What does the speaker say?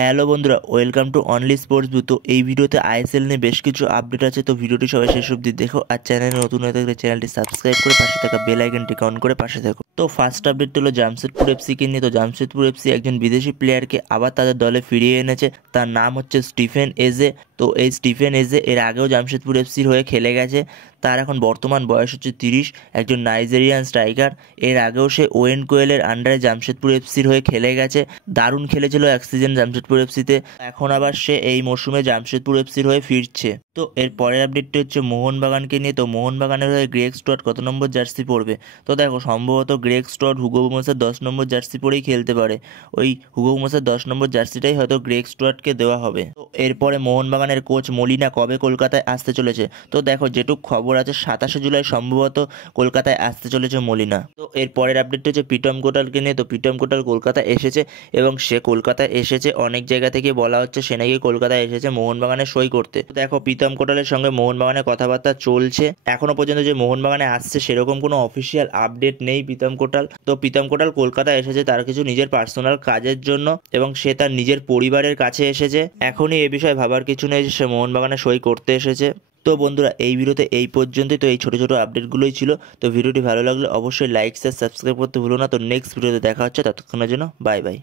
Hello বন্ধুরা, welcome to only sports Beau. তো এই ভিডিওতে আইএসএল নিয়ে বেশ কিছু আপডেট আছে, তো ভিডিওটি সবাই শেষ অবধি দেখো। আর চ্যানেলে নতুন হয়ে থাকলে চ্যানেলটি সাবস্ক্রাইব করে পাশে থাকা বেল আইকনটিকে অন করে পাশে থাকো। তো ফার্স্ট আপডেট হলো জামশেদপুর এফসিকে নিয়ে। তো জামশেদপুর এফসি একজন বিদেশি প্লেয়ারকে আবার তাদের দলে ফিরিয়ে এনেছে। তার নাম হচ্ছে স্টিফেন এজে। তো এই স্টিফেন এজে এর আগেও জামশেদপুর এফসির হয়ে খেলে গেছে। তার এখন বর্তমান বয়স হচ্ছে 30। একজন নাইজেরিয়ান স্ট্রাইকার। এর আগেও সে ওয়েন কোয়েলের আন্ডারে জামশেদপুর এফসির হয়ে খেলে গেছে। দারুণ খেলেছিল এক সিজন জামশেদপুর এফসিতে। এখন আবার সে এই মরশুমে জামশেদপুর এফসির হয়ে ফিরছে। তো এর পরের আপডেটটি হচ্ছে মোহনবাগানকে নিয়ে। তো মোহনবাগানের হয়ে গ্রেগ স্টুয়ার্ট কত নম্বর জার্সি পরবে? তো দেখো, সম্ভবত গ্রেগ স্টুয়ার্ট হুগো বোমাসের 10 নম্বর জার্সি পরেই খেলতে পারে। ওই হুগো বোমাসের 10 নম্বর জার্সিটাই হয়তো গ্রেগ স্টুয়ার্টকে দেওয়া হবে। তো এরপরে মোহনবাগানের কোচ মলিনা কবে কলকাতায় আসতে চলেছে? তো দেখো, যেটুক খবর আছে 27 জুলাই সম্ভবত কলকাতায় আসতে চলেছে মলিনা। তো এর পরের আপডেটটি হচ্ছে প্রীতম কোটালকে নিয়ে। তো প্রীতম কোটাল কলকাতা এসেছে এবং সে কলকাতায় এসেছে, অনেক জায়গা থেকে বলা হচ্ছে সে নাকি কলকাতায় এসেছে মোহনবাগানে সই করতে। দেখো, প্রীতম কোটালের সঙ্গে মোহনবাগানের কথাবার্তা চলছে। এখনো পর্যন্ত যে মোহনবাগানে আসছে সেরকম কোনো অফিসিয়াল আপডেট নেই প্রীতম কোটাল। তো প্রীতম কোটাল কলকাতায় এসেছে তার কিছু নিজের পার্সোনাল কাজের জন্য এবং সে তার নিজের পরিবারের কাছে এসেছে। এখনই এ বিষয়ে ভাবার কিছু নেই যে সে মোহনবাগানে সই করতে এসেছে। তো বন্ধুরা, এই ভিডিওতে এই পর্যন্তই। তো এই ছোটো ছোটো আপডেটগুলোই ছিল। তো ভিডিওটি ভালো লাগলে অবশ্যই লাইক শেয়ার সাবস্ক্রাইব করতে ভুলো না। তো নেক্সট ভিডিওতে দেখা হচ্ছে, ততক্ষণের জন্য বাই বাই।